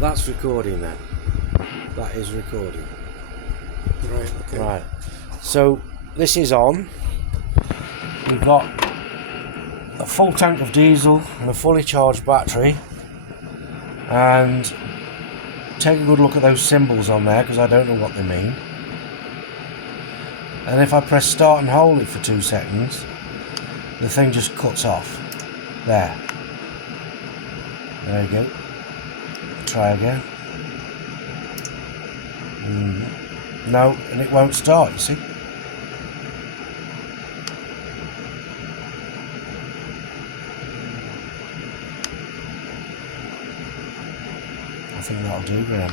That's recording then. That is recording. Right, okay. Right. So this is on. We've got a full tank of diesel and a fully charged battery. And take a good look at those symbols on there because I don't know what they mean. And if I press start and hold it for 2 seconds, the thing just cuts off. There. There you go. Try again. No, and it won't start, you see. I think that'll do, Graham.